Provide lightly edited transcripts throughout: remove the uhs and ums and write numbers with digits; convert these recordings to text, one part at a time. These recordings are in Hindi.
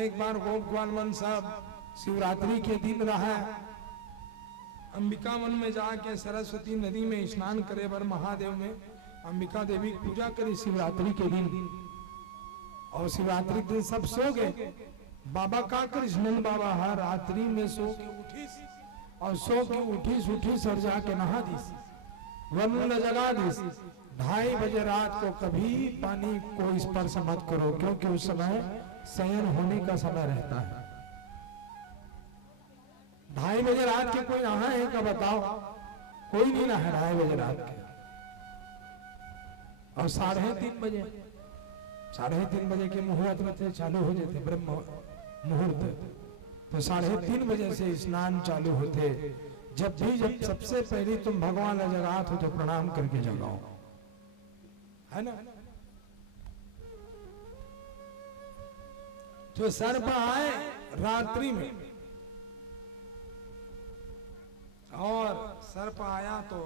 एक बार गोपाल वन साहब शिवरात्रि के दिन रहा, अंबिका वन में जाके सरस्वती नदी में स्नान करे बर महादेव में अंबिका देवी की पूजा करी शिवरात्रि के दिन। और शिवरात्रि के दिन सब सो गए। बाबा का कृष्णन बाबा हर रात्रि में सो के उठी और सो के उठी सर जाके नहा दी, वन न जगा दी। 2:30 बजे रात को कभी पानी को स्पर्श मत करो, क्योंकि उस समय शयन होने का समय रहता है। 2:30 बजे रात के कोई नहा है क्या बताओ? कोई नहीं नहा 2:30 बजे रात के। और 3:30 बजे के मुहूर्त में थे चालू हो जाते ब्रह्म मुहूर्त, तो 3:30 बजे से स्नान चालू होते। जब सबसे पहले तुम भगवान जगात हो तो प्रणाम करके जगाओ, है ना। तो सर्प आए रात्रि में, और सर्प आया तो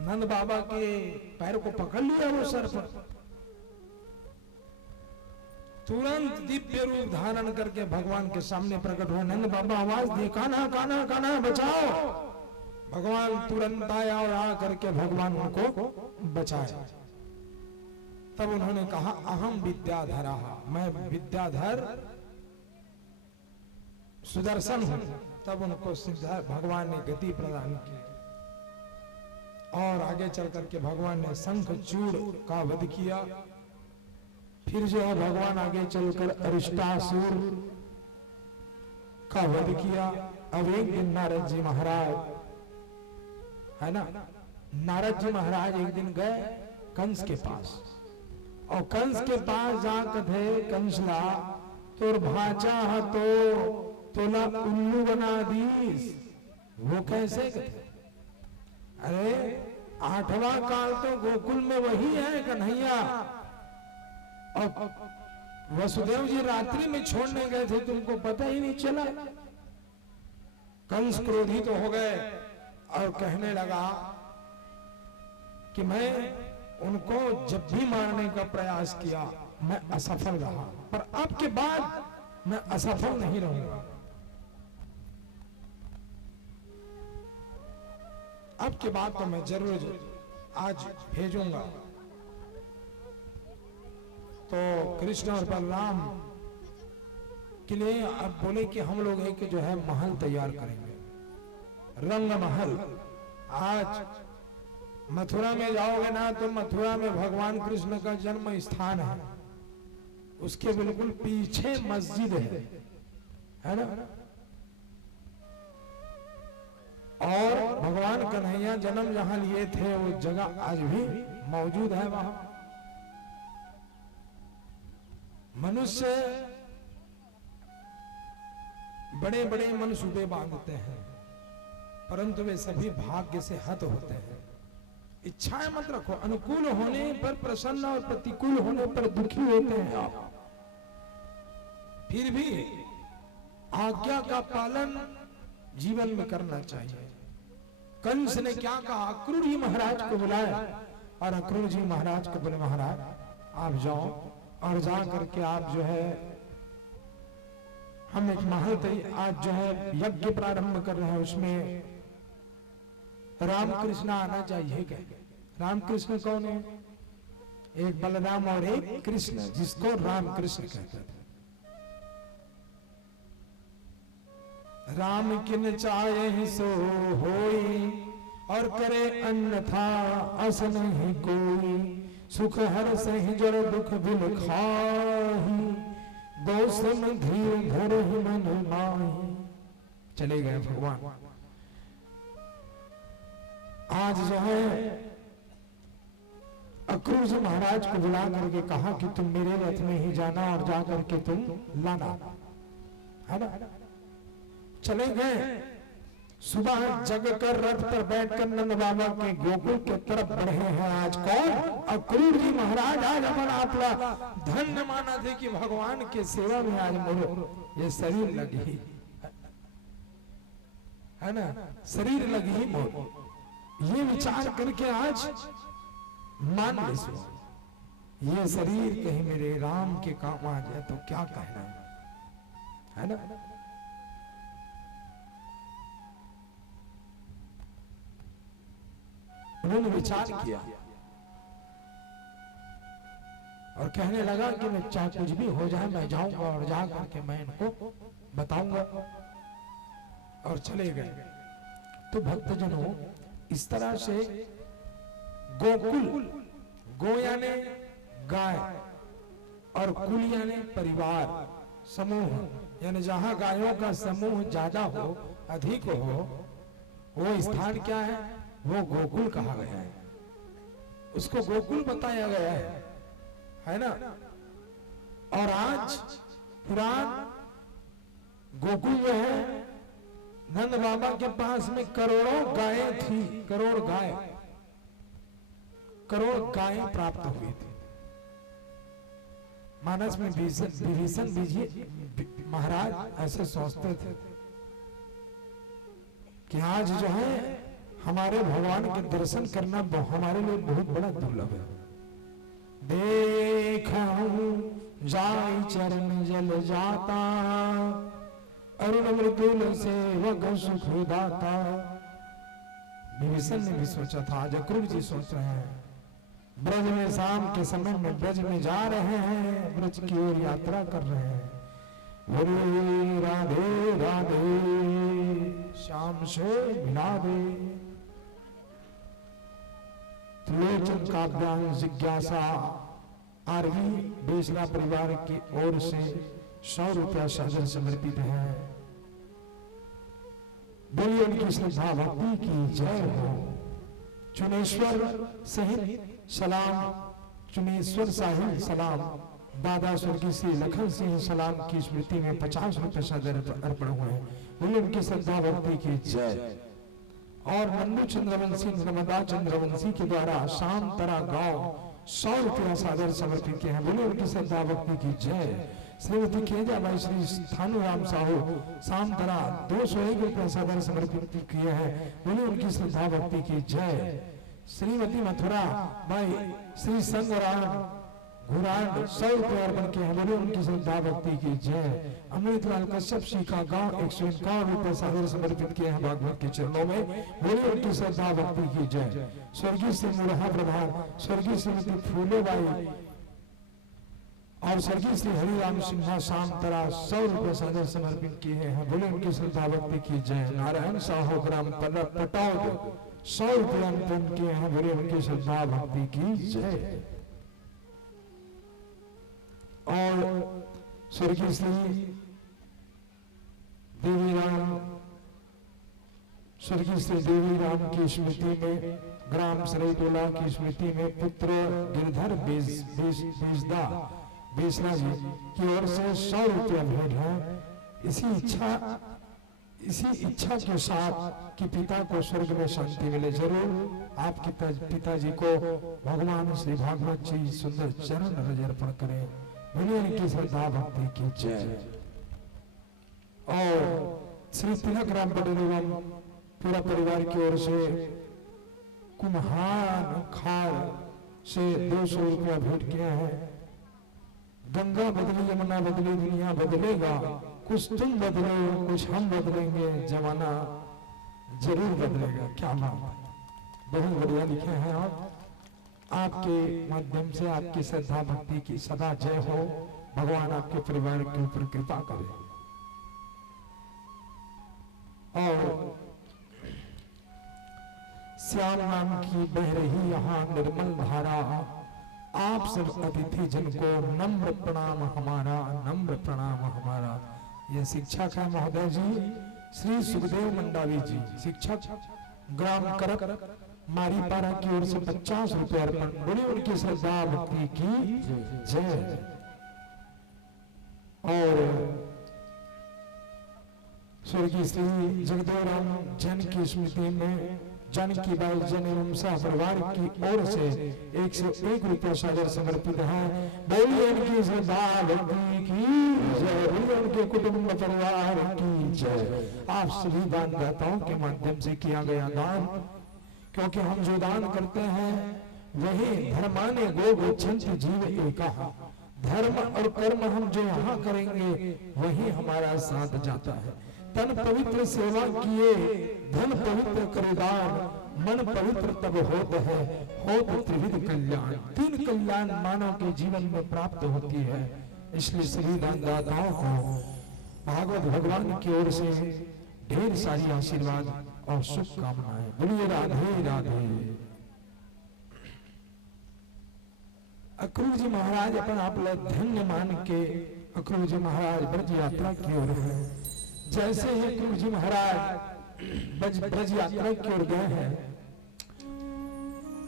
नंद बाबा के पैर को पकड़ लिया वो सर्प। तुरंत दिव्य रूप धारण करके भगवान के सामने प्रकट हुआ। नंद बाबा आवाज दिए, कान्हा कान्हा कान्हा बचाओ। भगवान तुरंत आया और आ करके भगवान उनको बचाया। तब उन्होंने कहा अहम विद्याधरा, मैं विद्याधर सुदर्शन हूं। तब उनको सिद्धार्थ भगवान ने गति प्रदान की। और आगे चल करके भगवान ने शंखचूड़ का वध किया। फिर जो है भगवान आगे चलकर अरिष्टासुर का वध किया। अब एक दिन नारद जी महाराज, है ना, नारद जी महाराज एक दिन गए कंस के पास, और कंस के पास जाकर थे कंसला तोर भाचा तो ना उल्लू बना दीस। वो कैसे कहते? अरे 8वां काल तो गोकुल में वही है कन्हैया, और वसुदेव जी रात्रि में छोड़ने गए थे, तुमको पता ही नहीं चला। कंस क्रोधित तो हो गए और कहने लगा कि मैं उनको जब भी मारने का प्रयास किया मैं असफल रहा, पर अब के बाद मैं असफल नहीं रहूंगा। अब के बाद तो मैं जरूर आज भेजूंगा। तो कृष्ण और बलराम के लिए अब बोले कि हम लोग एक जो है महल तैयार करेंगे, रंग महल। आज मथुरा में जाओगे ना तो मथुरा में भगवान कृष्ण का जन्म स्थान है, उसके बिल्कुल पीछे मस्जिद है ना। और भगवान कन्हैया जन्म जहां लिए थे वो जगह आज भी मौजूद है वहां। मनुष्य बड़े बड़े मनसूबे बांधते हैं, परंतु वे सभी भाग्य से हत होते हैं। इच्छाएं मत रखो, अनुकूल होने पर प्रसन्न और प्रतिकूल होने पर दुखी होते हैं आप। फिर भी आज्ञा का पालन जीवन में करना चाहिए। कंस ने क्या कहा? अक्रूर जी महाराज को बुलाया, और अक्रूर जी महाराज को बोले महाराज आप जाओ और जा करके आप जो है हम एक महल आज जो है यज्ञ प्रारंभ कर रहे हैं, उसमें रामकृष्ण आना चाहिए। क्या रामकृष्ण कौन है? एक बलराम और एक कृष्ण, जिसको रामकृष्ण कहते थे। राम किन चाहे सो होई, और करे अन्यथा अस नहीं कोई। सुख हर सही जड़ दुख बिल खाही, दोषम धीर धर ही मन माही। चले गए भगवान। आज जो है अक्रूर जी महाराज को बुला करके कहा कि तुम मेरे रथ में ही जाना और जा करके तुम लाना, है ना। चले गए। सुबह जग कर रथ पर बैठकर नंद बाबा के गोकुल के तरफ बढ़े हैं। आज कौन? अक्रूर जी महाराज। आज हमारा आपला धन्य माना थे कि भगवान के सेवा में आज मोर ये शरीर लगी, है ना, शरीर लगी मोर। ये विचार करके आज मान लीजिए ये शरीर कहीं मेरे राम के काम आ जाए तो क्या कहना है ना। उन्होंने विचार किया और कहने लगा कि मैं चाहे कुछ भी हो जाए मैं जाऊंगा और जा करके मैं इनको बताऊंगा, और चले गए। तो भक्तजनों, इस तरह से गोकुल, गो यानी गाय और कुल यानी परिवार, समूह, यानी जहां गायों का समूह ज्यादा हो, अधिक हो, वो स्थान क्या है? वो गोकुल कहा गया है, उसको गोकुल बताया गया है ना। और आज पुराण गोकुल जो है, नंद बाबा के पास में करोड़ों गायें थी, करोड़ गायें प्राप्त हुई थी। मानस में विभीषण महाराज ऐसे सोचते थे कि आज जो है हमारे भगवान के दर्शन करना हमारे लिए बहुत बड़ा दुर्लभ है। देखूं जाई चरण जल जाता, अरुण मृदुल सेवक सुख दाता। विभीषण ने भी सोचा था, आज अक्रूर जी सोच रहे हैं, ब्रज में शाम के समय में ब्रज में जा रहे हैं, ब्रज की ओर यात्रा कर रहे हैं। बोले राधे राधे श्याम से मिला दे। त्रिलोचन काव्यांश जिज्ञासा आरवी बेसरा परिवार की ओर से 100 रुपया सादर समर्पित है। बोलिए उनकी श्रद्धा भक्ति की जय हो। चुनेश्वर सहित सलाम, चुनेश्वर साहिब सलाम, दादा स्वर्गीय श्री लखन सिंह सलाम की स्मृति में 50 रुपए सादर अर्पण हुए हैं। बोलिए उनकी श्रद्धा भक्ति की जय। और नंदू चंद्रवंशी, नर्मदा चंद्रवंशी के द्वारा शाम तरा गांव 100 रुपया सादर समर्पित किए हैं। बोलिए उनकी श्रद्धा भक्ति की जय। श्रीमती केजा भाई श्री स्थानु राम साहू शाम तरा 201 रुपया सादर समर्पित किए हैं। बोलिए उनकी श्रद्धा भक्ति की जय। श्रीमती मथुरा भाई श्री संगराम घुरांड 100 रुपये अर्पण किए हैं। बोलिए उनकी श्रद्धा भक्ति की जय। अमृतलाल कश्यप शिखा गांव 151 रुपये सादर समर्पित किए हैं भागवत के चरणों में। बोलिए उनकी श्रद्धा भक्ति की जय। स्वर्गीय श्री मुरहा प्रधान, स्वर्गीय श्रीमती फूलेबाई और स्वर्गीय श्री हरिराम सिन्हा शाम तरा 100 रुपये सादर समर्पित किए हैं। बोलिए उनकी श्रद्धा भक्ति की जय। नारायण साहू ग्राम पटौद 100 रुपये अर्पण किए हैं। बोलिए उनकी श्रद्धा भक्ति की जय। और स्वर्गीय श्री देवीराम, स्वर्गीय श्री देवीराम की स्मृति में ग्राम सरईटोला की स्मृति में पुत्र गिरधर बेजदा बेसरा जी की ओर से 100 रुपया भेंट है। इसी इच्छा के साथ कि पिता को स्वर्ग में शांति मिले। जरूर आपके पिताजी को भगवान श्री भागवत जी सुंदर चरण रज अर्पण करें। बोलिए उनकी श्रद्धा भक्ति की जय। और श्री तिलक राम पटेल एवं पूरा परिवार की ओर से कुम्हार खार से 200 रुपया भेंट किया है। गंगा बदली यमुना बदली दुनिया बदलेगा, कुछ तुम बदलो कुछ हम बदलेंगे, जमाना जरूर बदलेगा। क्या बात है, बहुत बढ़िया लिखे हैं आप। आपके माध्यम से आपकी श्रद्धा भक्ति की सदा जय हो। भगवान आपके परिवार के ऊपर कृपा करे। और श्याम नाम की बह रही यहाँ निर्मल धारा, आप सब अतिथि जन को नम्र प्रणाम हमारा, नम्र प्रणाम हमारा। यह शिक्षक है महोदय जी श्री सुखदेव मंडावी जी, शिक्षक ग्राम करक मारीपारा की ओर से 50 रुपये अर्पण। बोलिए उनकी श्रद्धा भक्ति की जय। और स्वर्गीय श्री जगदेव राम जैन की स्मृति में जानकी बाई जैन एवं शाह परिवार की ओर से 101 रुपया सादर समर्पित है। बोलिए उनकी श्रद्धा भक्ति की जय। बोलिए उनके कुटुंब परिवार की जय। आप सभी दानदाताओं के माध्यम से किया गया दान, क्योंकि हम जो दान करते हैं वही धर्माने गो गच्छन्ति जीव एका। धर्म और कर्म हम जो यहाँ करेंगे वही हमारा साथ जाता है। तन पवित्र सेवा किए धन पवित्र करुदान, मन पवित्र तब होत है होत त्रिविध कल्याण। तीन कल्याण मानव के जीवन में प्राप्त होती है। इसलिए सभी दानदाताओं को भागवत भगवान की ओर से ढेर सारी आशीर्वाद और शुभकामनाएं। बोलिए राधे राधे। अक्रूर जी महाराज अपन आप लोग धन्य मान के अक्रूर जी महाराज ब्रज यात्रा की ओर है। जैसे ही अक्रूर जी महाराज ब्रज यात्रा की ओर गए हैं,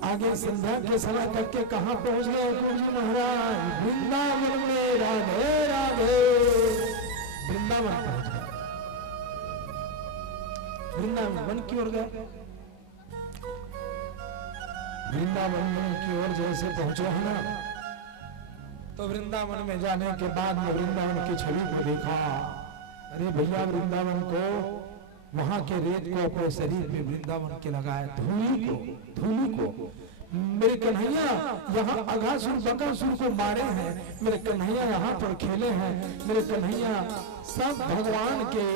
आगे संध्या के समय करके कहां पहुंच गए अक्रूर जी महाराज? वृंदावन में। राधे राधे। वृंदावन पहुंच गए। वृंदावन की ओर गए। वृंदावन की ओर जैसे पहुंचे हैं ना, तो वृंदावन में जाने के बाद में वृंदावन की छवि को देखा। अरे भैया, वृंदावन को, वहां के रेत को अपने शरीर में वृंदावन के लगाए, धूली को। मेरे कन्हैया यहाँ अघासुर बकासुर को मारे हैं, मेरे कन्हैया यहाँ पर खेले हैं, मेरे कन्हैया सब भगवान के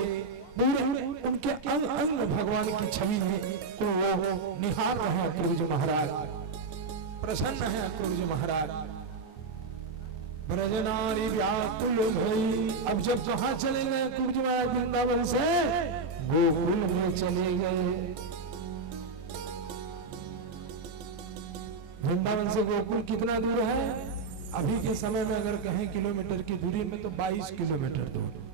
पूरे उनके अंग अंग भगवान की छवि में को वो निहार रहे हैं। अक्रूर जी महाराज प्रसन्न है। अक्रूर जी महाराज ब्रजनारी व्याकुल भई। अब जब कहाँ चले गए अक्रूर जी महाराज? वृंदावन से गोकुल में चले गए। वृंदावन से गोकुल कितना दूर है? अभी के समय में अगर कहें किलोमीटर की दूरी में तो 22 किलोमीटर दूर।